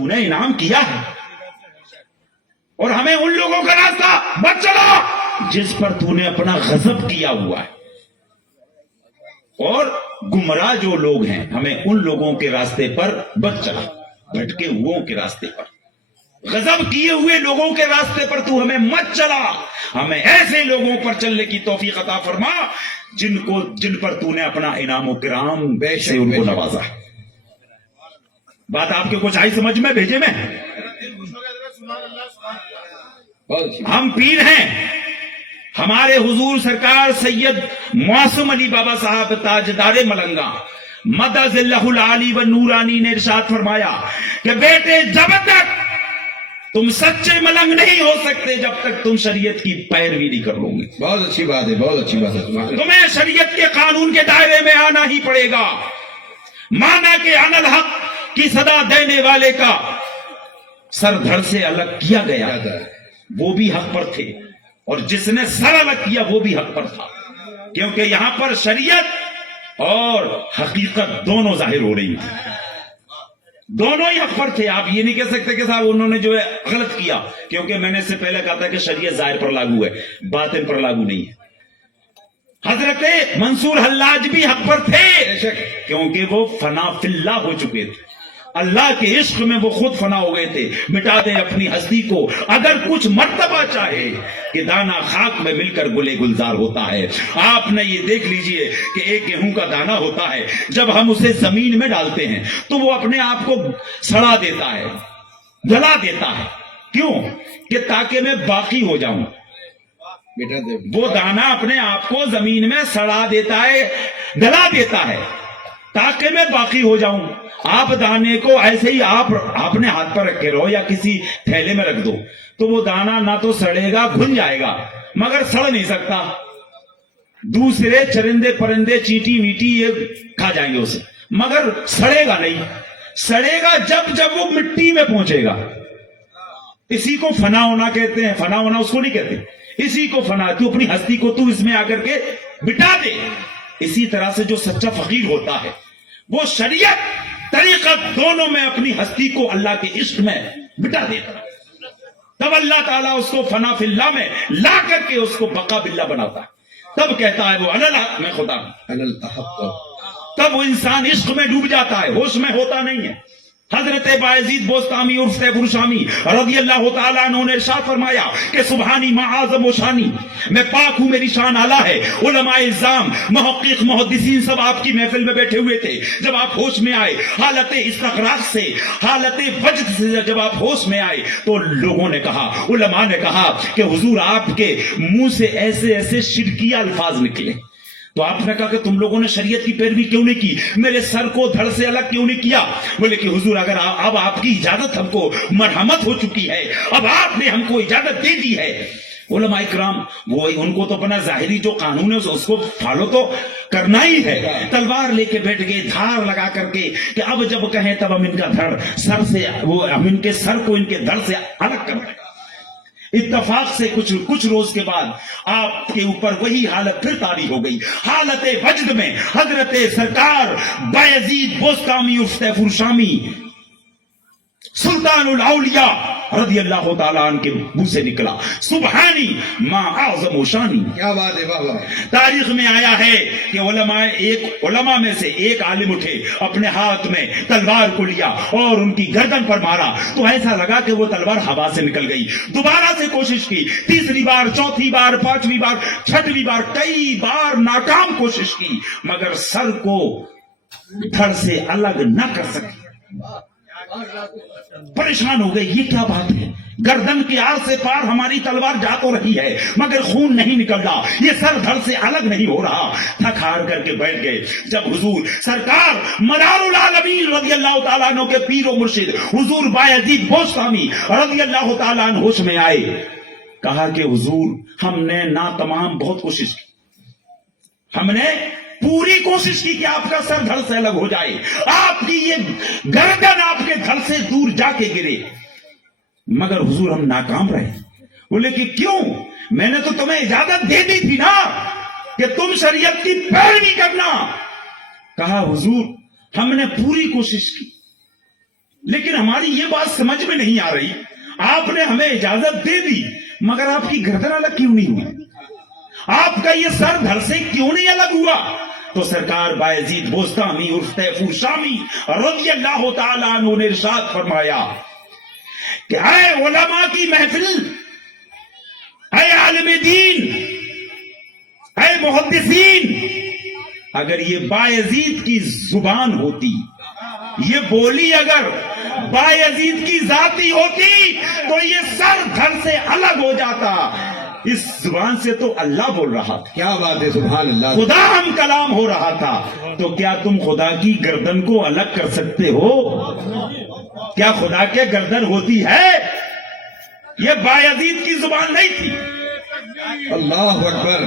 تو نے انعام کیا ہے، اور ہمیں ان لوگوں کا راستہ مت چلا جس پر تو نے اپنا غضب کیا ہوا ہے، اور گمراہ جو لوگ ہیں ہمیں ان لوگوں کے راستے پر مت چلا، بھٹکے ہوئوں کے راستے پر، غضب کیے ہوئے لوگوں کے راستے پر تو ہمیں مت چلا، ہمیں ایسے لوگوں پر چلنے کی توفیق عطا فرما جن پر تو نے اپنا انعام و کرام سے ان کو نوازا۔ بات آپ کے کچھ آئی سمجھ میں؟ بھیجے میں ہم پیر ہیں، ہمارے حضور سرکار سید معصوم علی بابا صاحب تاجدار ملنگا مدد اللہ العالی و نورانی نے ارشاد فرمایا کہ بیٹے جب تک تم سچے ملنگ نہیں ہو سکتے جب تک تم شریعت کی پیروی نہیں کر لو گے۔ بہت اچھی بات ہے، بہت اچھی بات ہے۔ تمہیں شریعت کے قانون کے دائرے میں آنا ہی پڑے گا، مانا کہ ان الحق کی صدا دینے والے کا سر دھڑ سے الگ کیا گیا، وہ بھی حق پر تھے، اور جس نے سر الگ کیا وہ بھی حق پر تھا، کیونکہ یہاں پر شریعت اور حقیقت دونوں ظاہر ہو رہی ہیں، دونوں ہی حق پر تھے۔ آپ یہ نہیں کہہ سکتے کہ صاحب انہوں نے جو ہے غلط کیا، کیونکہ میں نے اس سے پہلے کہا تھا کہ شریعت ظاہر پر لاگو ہے، باطن پر لاگو نہیں ہے۔ حضرت منصور حلاج بھی حق پر تھے، کیونکہ وہ فنا فی اللہ ہو چکے تھے، اللہ کے عشق میں وہ خود فنا ہو گئے تھے۔ مٹا دے اپنی ہستی کو اگر کچھ مرتبہ چاہے کہ دانا خاک میں مل کر گلے گلزار ہوتا ہے۔ آپ نے یہ دیکھ لیجئے کہ ایک گیہوں کا دانا ہوتا ہے، جب ہم اسے زمین میں ڈالتے ہیں تو وہ اپنے آپ کو سڑا دیتا ہے، جلا دیتا ہے، کیوں؟ کہ تاکہ میں باقی ہو جاؤں۔ وہ دانا اپنے آپ کو زمین میں سڑا دیتا ہے، جلا دیتا ہے تاکہ میں باقی ہو جاؤں۔ آپ دانے کو ایسے ہی آپ نے ہاتھ پر رکھے رہو یا کسی تھیلے میں رکھ دو تو وہ دانا نہ تو سڑے گا، گھن جائے گا، مگر سڑ نہیں سکتا۔ دوسرے چرندے پرندے چیٹی ویٹی یہ کھا جائیں گے اسے، مگر سڑے گا نہیں۔ سڑے گا جب وہ مٹی میں پہنچے گا۔ اسی کو فنا ہونا کہتے ہیں، فنا ہونا اس کو نہیں کہتے، اسی کو فنا۔ تو اپنی ہستی کو تو اس میں آ کر کے بٹا دے۔ اسی طرح سے جو سچا فقیر ہوتا ہے وہ شریعت طریقت دونوں میں اپنی ہستی کو اللہ کے عشق میں بٹا دیتا ہے، تب اللہ تعالیٰ اس کو فنا فی اللہ میں لا کر کے اس کو بقا باللہ بناتا ہے۔ تب کہتا ہے وہ اللہ میں خدا ہوں، تب وہ انسان عشق میں ڈوب جاتا ہے، ہوش میں ہوتا نہیں ہے۔ حضرت بایزید بوستامی عرف تیمور شامی رضی اللہ تعالیٰ عنہ نے ارشاد فرمایا کہ سبحانی معاذم و شانی، میں پاک ہوں، میری شان اعلیٰ ہے۔ علماء اعظام، محقق، محدثین سب آپ کی محفل میں بیٹھے ہوئے تھے۔ جب آپ ہوش میں آئے، حالت استغراق سے، حالت وجد سے جب آپ ہوش میں آئے تو لوگوں نے کہا، علماء نے کہا کہ حضور آپ کے منہ سے ایسے ایسے شرکیہ الفاظ نکلے۔ تو آپ نے کہا کہ تم لوگوں نے شریعت کی پیروی کیوں نہیں کی، میرے سر کو دھڑ سے الگ کیوں نہیں کیا؟ بولے کہ حضور اگر اب آپ کی اجازت ہم کو مرحمت ہو چکی ہے، اب آپ نے ہم کو اجازت دے دی ہے۔ علماء اکرام وہ ان کو تو اپنا ظاہری جو قانون ہے اس کو فالو تو کرنا ہی ہے۔ تلوار لے کے بیٹھ گئے، دھار لگا کر کے کہ اب جب کہیں تب ہم ان کا دھڑ سر سے، وہ ہم ان کے سر کو ان کے دھڑ سے الگ کر دیں۔ اتفاق سے کچھ روز کے بعد آپ کے اوپر وہی حالت پھر طاری ہو گئی۔ حالت وجد میں حضرت سرکار بایزید بوستامی عرف تیمور شامی سلطان الاولیاء رضی اللہ تعالیٰ عنہ کے منہ سے نکلا سبحانی ما اعظم و شانی۔ کیا بات ہے، واہ واہ۔ تاریخ میں آیا ہے کہ علماء میں سے ایک عالم اٹھے، اپنے ہاتھ میں تلوار کو لیا اور ان کی گردن پر مارا تو ایسا لگا کہ وہ تلوار ہوا سے نکل گئی۔ دوبارہ سے کوشش کی، تیسری بار، چوتھی بار، پانچویں بار، چھٹویں بار، کئی بار ناکام کوشش کی، مگر سر کو دھڑ سے الگ نہ کر سکی۔ پریشان ہو گئے، یہ کیا بات ہے؟ گردن کی آر سے پار ہماری تلوار جا تو رہی ہے مگر خون نہیں نکل رہا، یہ سر دھڑ سے الگ نہیں ہو رہا۔ تھک ہار کر کے بیٹھ گئے۔ جب حضور سرکار مدار العالمین رضی اللہ تعالیٰ عنہ کے پیر و مرشد حضور بایزید بوستامی رضی اللہ تعالیٰ عنہ ہوش میں آئے، کہا کہ حضور ہم نے تمام بہت کوشش کی، ہم نے پوری کوشش کی کہ آپ کا سر دھڑ سے الگ ہو جائے، آپ کی یہ گردن آپ کے دھڑ سے دور جا کے گرے، مگر حضور ہم ناکام رہے۔ بولے کہ کیوں؟ میں نے تو تمہیں اجازت دے دی تھی نا کہ تم شریعت کی پیروی کرنا۔ کہا حضور ہم نے پوری کوشش کی، لیکن ہماری یہ بات سمجھ میں نہیں آ رہی، آپ نے ہمیں اجازت دے دی مگر آپ کی گردن الگ کیوں نہیں ہوئی؟ آپ کا یہ سر دھڑ سے کیوں نہیں الگ ہوا؟ تو سرکار بایزید بوستامی عرف تیفور شامی رضی اللہ تعالیٰ عنہ نے ارشاد فرمایا کہ اے علماء کی محفل، اے عالم دین، اے محدثین، اگر یہ بایزید کی زبان ہوتی، یہ بولی اگر بایزید کی ذاتی ہوتی تو یہ سر دھڑ سے الگ ہو جاتا۔ اس زبان سے تو اللہ بول رہا تھا، کیا بات ہے، سبحان اللہ۔ خدا ہم کلام ہو رہا تھا، تو کیا تم خدا کی گردن کو الگ کر سکتے ہو؟ کیا خدا کے گردن ہوتی ہے؟ یہ بایزید کی زبان نہیں تھی۔ اللہ اکبر۔